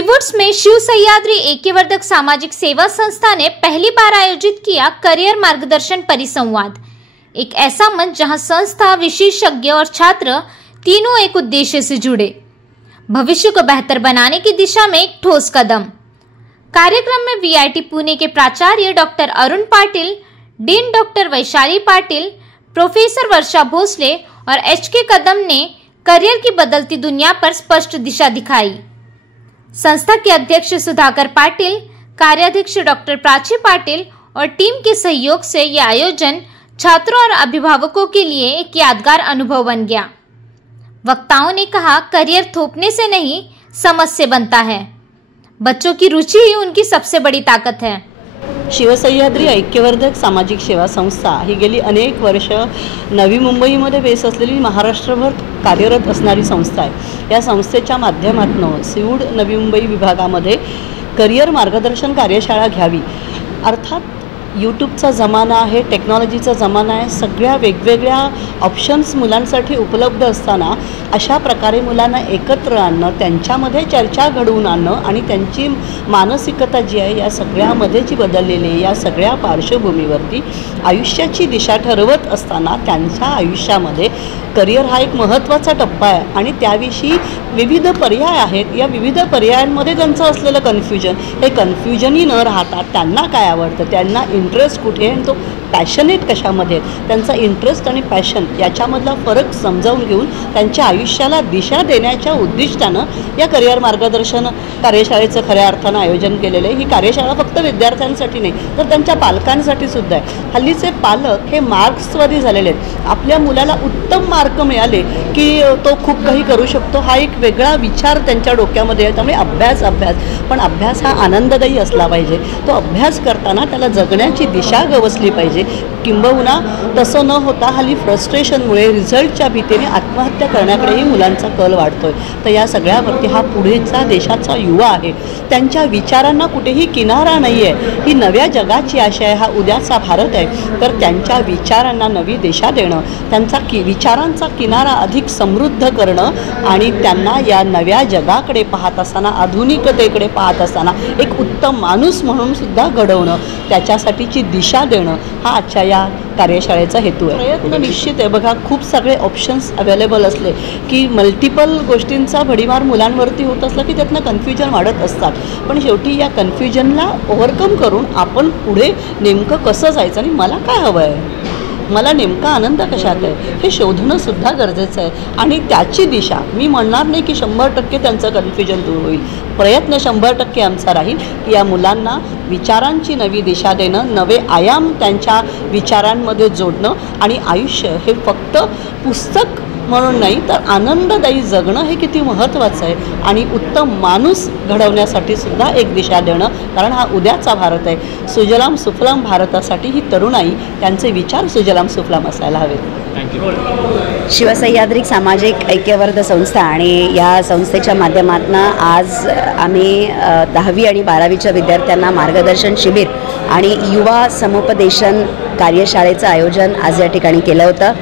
Seawoods में शिव सह्याद्री ऐक्यवर्धक सामाजिक सेवा संस्था ने पहली बार आयोजित किया करियर मार्गदर्शन परिसंवाद। एक ऐसा मंच जहां संस्था, विशेषज्ञ और छात्र तीनों एक उद्देश्य से जुड़े, भविष्य को बेहतर बनाने की दिशा में एक ठोस कदम। कार्यक्रम में वीआईटी पुणे के प्राचार्य doctor Arun Patil, dean doctor Vaishali Patil, professor Varsha Bhosale और एचके कदम ने करियर की बदलती दुनिया पर स्पष्ट दिशा दिखाई। संस्था के अध्यक्ष सुधाकर पाटिल, कार्याध्यक्ष डॉक्टर प्राची पाटिल और टीम के सहयोग से यह आयोजन छात्रों और अभिभावकों के लिए एक यादगार अनुभव बन गया। वक्ताओं ने कहा, करियर थोपने से नहीं, समझ से बनता है। बच्चों की रुचि ही उनकी सबसे बड़ी ताकत है। शिवसह्याद्री ऐक्यवर्धक सामाजिक सेवा संस्था ही गेली अनेक वर्ष नवी मुंबईमध्ये बेस असलेली महाराष्ट्रभर कार्यरत असणारी संस्था आहे। या संस्थेच्या माध्यमातून सिवूड नवी मुंबई विभागामध्ये करियर मार्गदर्शन कार्यशाळा घ्यावी। अर्थात यूट्यूबचा जमाना आहे, टेक्नॉलॉजीचा जमाना आहे, सगळ्या वेगवेगळ्या ऑप्शन्स मुलांसाठी उपलब्ध असताना अशा प्रकारे मुलांना एकत्र आणणं, त्यांच्यामध्ये चर्चा घडवून आणणं आणि त्यांची मानसिकता जी आहे या सगळ्यामध्ये जी बदललेली आहे, या सगळ्या पार्श्वभूमीवरती आयुष्याची दिशा ठरवत असताना त्यांच्या आयुष्यामध्ये करियर हा एक महत्त्वाचा टप्पा आहे आणि त्याविषयी विविध पर्याय आहेत। या विविध पर्यायांमध्ये त्यांचं असलेलं कन्फ्युजन, हे कन्फ्युजनही न राहता त्यांना काय आवडतं, त्यांना इंटरेस्ट कुठे आहे आणि तो पॅशनेट कशामध्ये, त्यांचा इंटरेस्ट आणि पॅशन याच्यामधला फरक समजावून घेऊन त्यांच्या आयुष्याला दिशा देण्याच्या उद्दिष्टानं या करियर मार्गदर्शन कार्यशाळेचं खऱ्या अर्थानं आयोजन केलेलं आहे। ही कार्यशाळा फक्त विद्यार्थ्यांसाठी नाही तर त्यांच्या पालकांसाठी सुद्धा आहे। हल्लीचे पालक हे मार्क्सवादी झालेले आहेत। आपल्या मुलाला उत्तम मार्क मिळाले की तो खूप काही करू शकतो, हा एक वेगळा विचार त्यांच्या डोक्यामध्ये आहे। त्यामुळे अभ्यास पण अभ्यास हा आनंददायी असला पाहिजे। तो अभ्यास करताना त्याला जगण्याची दिशा गवसली पाहिजे। किंबहुना तसं न होता हल्ली फ्रस्ट्रेशनमुळे, रिझल्टच्या भीतीने आत्महत्या करण्याकडेही मुलांचा कल वाढतोय। तर या सगळ्यावरती हा पुढेचा देशाचा युवा आहे, त्यांच्या विचारांना कुठेही किनारा नाही आहे। ही नव्या जगाची आशा आहे, हा उद्याचा भारत आहे। तर त्यांच्या विचारांना नवी दिशा देणं, त्यांचा विचारांचा किनारा अधिक समृद्ध करणं आणि त्यांना या नव्या जगाकडे पाहत असताना, आधुनिकतेकडे पाहत असताना एक उत्तम माणूस म्हणून सुद्धा घडवणं, त्याच्यासाठीची दिशा देणं हा आजच्या या कार्यशाळेचा हेतू आहे। प्रयत्न निश्चित आहे। बघा, खूप सगळे ऑप्शन्स अवेलेबल असले की मल्टिपल गोष्टींचा भडीमार मुलांवरती होत असला की त्यातनं कन्फ्युजन वाढत असतात। पण शेवटी या कन्फ्युजनला ओव्हरकम करून आपण पुढे नेमकं कसं जायचं आणि मला काय हवं आहे, मला नेमका आनंद कशात आहे, हे शोधणं सुद्धा गरजेचं आहे। आणि त्याची दिशा, मी म्हणणार नाही की 100% त्यांचं कन्फ्युजन दूर होईल, प्रयत्न 100% आमचा राहील की या मुलांना विचारांची नवी दिशा देणं, नवे आयाम त्यांच्या विचारांमध्ये जोडणं आणि आयुष्य हे फक्त पुस्तक म्हणून नाही तर आनंददायी जगणं हे किती महत्त्वाचं आहे आणि उत्तम माणूस घडवण्यासाठी सुद्धा एक दिशा देणं, कारण हा उद्याचा भारत आहे। सुजलाम सुफलाम भारतासाठी ही तरुणाई, त्यांचे विचार सुजलाम सुफलाम असायला हवेत। शिवसह्याद्री सामाजिक ऐक्यवर्धक संस्था आणि या संस्थेच्या माध्यमातून आज आम्ही 10वी आणि 12वीच्या विद्यार्थ्यांना मार्गदर्शन शिबिर आणि युवा समुपदेशन कार्यशाळेचं आयोजन आज या ठिकाणी केलं होतं।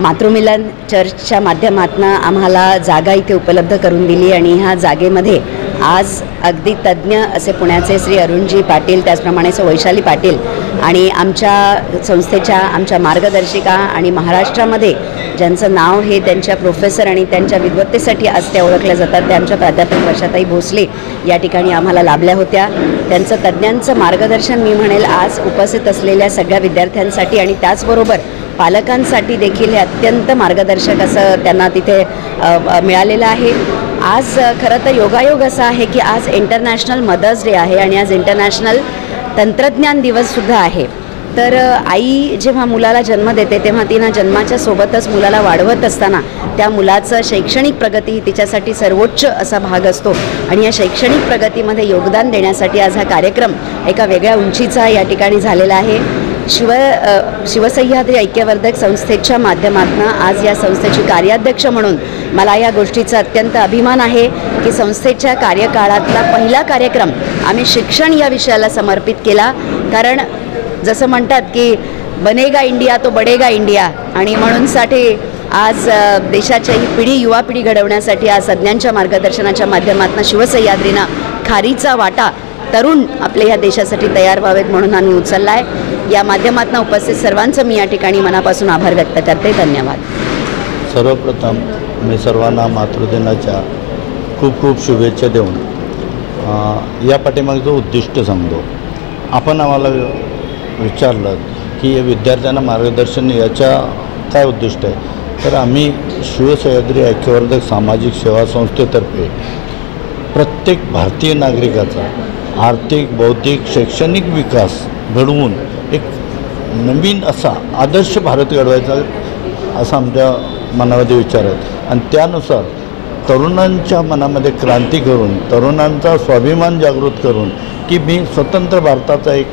मातृमिलन चर्चच्या माध्यमातून आम्हाला जागा इथे उपलब्ध करून दिली आणि ह्या जागेमध्ये आज अगदी तज्ज्ञ असे पुण्याचे श्री अरुणजी पाटील, त्याचप्रमाणे वैशाली पाटील आणि आमच्या संस्थेच्या आमच्या मार्गदर्शिका आणि महाराष्ट्रामध्ये ज्यांचं नाव हे त्यांच्या प्रोफेसर आणि त्यांच्या विद्वत्तेसाठी आज त्या ओळखल्या जातात त्या आमच्या प्राध्यापक वर्षाताई भोसले या ठिकाणी आम्हाला लाभल्या होत्या। त्यांचं तज्ज्ञांचं मार्गदर्शन मी म्हणेल आज उपस्थित असलेल्या सगळ्या विद्यार्थ्यांसाठी आणि त्याचबरोबर पालकांसाठी देखील हे अत्यंत मार्गदर्शक असं त्यांना तिथे मिळालेलं आहे। आज खरं तर योगायोग असा आहे की आज इंटरनॅशनल मदर्स डे आहे आणि आज इंटरनॅशनल तंत्रज्ञान दिवससुद्धा आहे। तर आई जेव्हा मुलाला जन्म देते तेव्हा तिनं जन्माच्या सोबतच मुलाला वाढवत असताना त्या मुलाचं शैक्षणिक प्रगती ही तिच्यासाठी सर्वोच्च असा भाग असतो आणि या शैक्षणिक प्रगतीमध्ये योगदान देण्यासाठी आज हा कार्यक्रम एका वेगळ्या उंचीचा या ठिकाणी झालेला आहे। शिवसह्याद्री ऐक्यवर्धक संस्थेच्या माध्यमातून आज या संस्थेची कार्याध्यक्ष म्हणून मला या गोष्टीचा अत्यंत अभिमान आहे की संस्थेच्या कार्यकाळातला पहिला कार्यक्रम आम्ही शिक्षण या विषयाला समर्पित केला। कारण जसं म्हणतात की बनेगा इंडिया तो बडेगा इंडिया आणि म्हणूनसाठी आज देशाच्या ही पिढी युवा पिढी घडवण्यासाठी आज सज्ञांच्या मार्गदर्शनाच्या माध्यमातून शिवसह्याद्रीनं खारीचा वाटा तरुण आपल्या ह्या देशासाठी तयार व्हावेत म्हणून आम्ही उचलला आहे। या माध्यमातून उपस्थित सर्वांचं मी या ठिकाणी मनापासून आभार व्यक्त करते। धन्यवाद। सर्वप्रथम मी सर्वांना मातृदिनाच्या खूप खूप शुभेच्छा देऊन या पाठीमागचं उद्दिष्ट सांगतो। आपण आम्हाला विचारलं की विद्यार्थ्यांना मार्गदर्शन याच्या काय उद्दिष्ट आहे, तर आम्ही शिवसह्याद्री ऐक्यवर्धक सामाजिक सेवा संस्थेतर्फे प्रत्येक भारतीय नागरिकाचा आर्थिक, बौद्धिक, शैक्षणिक विकास घडवून एक नवीन असा आदर्श भारत घडवायचा असा आमच्या मनामध्ये विचार आहे आणि त्यानुसार तरुणांच्या मनामध्ये क्रांती करून तरुणांचा स्वाभिमान जागृत करून की मी स्वतंत्र भारताचा एक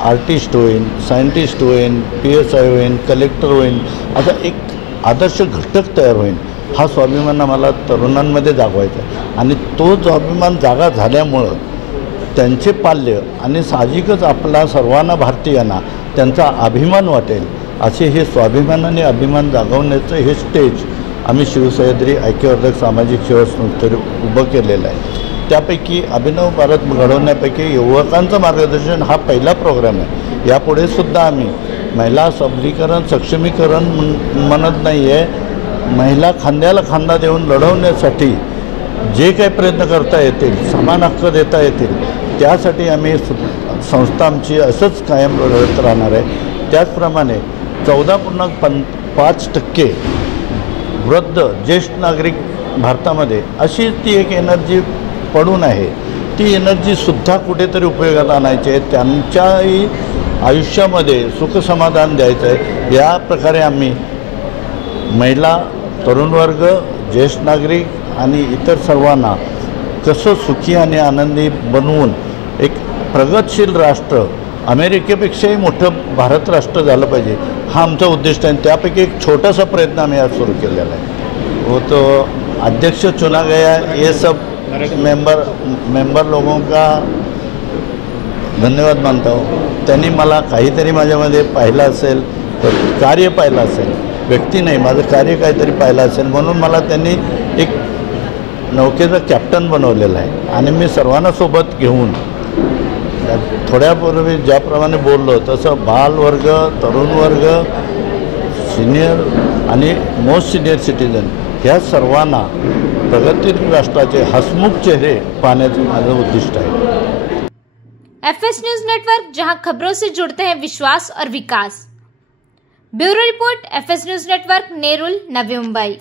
आर्टिस्ट होईन, सायंटिस्ट होईन, PSI होईन, कलेक्टर होईन, असा एक आदर्श घटक तयार होईन, हा स्वाभिमान आम्हाला तरुणांमध्ये जागवायचा आहे। आणि तो स्वाभिमान जागा झाल्यामुळं त्यांचे पाल्य आणि साहजिकच आपला सर्वांना भारतीयांना त्यांचा अभिमान वाटेल असे हे स्वाभिमानाने अभिमान जागवण्याचं हे स्टेज आम्ही शिवसह्याद्री ऐक्यवर्धक सामाजिक सेवा संस्थेने उभं केलेलं आहे। त्यापैकी अभिनव भारत घडवण्यापैकी युवकांचं मार्गदर्शन हा पहिला प्रोग्राम आहे। यापुढे सुद्धा आम्ही महिला सबलीकरण सक्षमीकरण म्हणत नाही आहे, महिला खांद्याला खांदा देऊन लढवण्यासाठी जे काही प्रयत्न करता येतील, समान हक्क देता येतील, त्यासाठी आम्ही संस्था आमची असंच कायम लढवत राहणार आहे। त्याचप्रमाणे 14.5% वृद्ध ज्येष्ठ नागरिक भारतामध्ये अशी ती एक एनर्जी पडून आहे, ती एनर्जीसुद्धा कुठेतरी उपयोगात आणायची आहे, त्यांच्याही आयुष्यामध्ये सुखसमाधान द्यायचं आहे। या प्रकारे आम्ही महिला, तरुण वर्ग, ज्येष्ठ नागरिक आणि इतर सर्वांना कसं सुखी आणि आनंदी बनवून एक प्रगतशील राष्ट्र, अमेरिकेपेक्षाही मोठं भारत राष्ट्र झालं पाहिजे, हा आमचा उद्दिष्ट आहे। त्यापैकी एक छोटासा प्रयत्न आम्ही आज सुरू केलेला आहे। वो तो अध्यक्ष चुना गया, ये सब मेंबर लोगों का धन्यवाद मानता हूँ। त्यांनी मला काहीतरी माझ्यामध्ये पाहिलं असेल, तर कार्य पाहिलं असेल, व्यक्ती नाही, माझं कार्य काहीतरी पाहिलं असेल, म्हणून मला त्यांनी एक नौकेचा कॅप्टन बनवलेला आहे। आणि मी सर्वांना सोबत घेऊन थोड्यापूर्वी ज्याप्रमाणे बोललो तसं बालवर्ग, तरुण वर्ग, सिनियर आणि मोस्ट सिनियर सिटीजन ह्या सर्वांना प्रगतीशील राष्ट्राचे हसमुख चेहरे पाहण्याचं माझं उद्दिष्ट आहे। FS न्यूज नेटवर्क, जहां खबरों से जुड़ते हैं विश्वास और विकास। Bureau report, FS news network, Nerul, Navi Mumbai.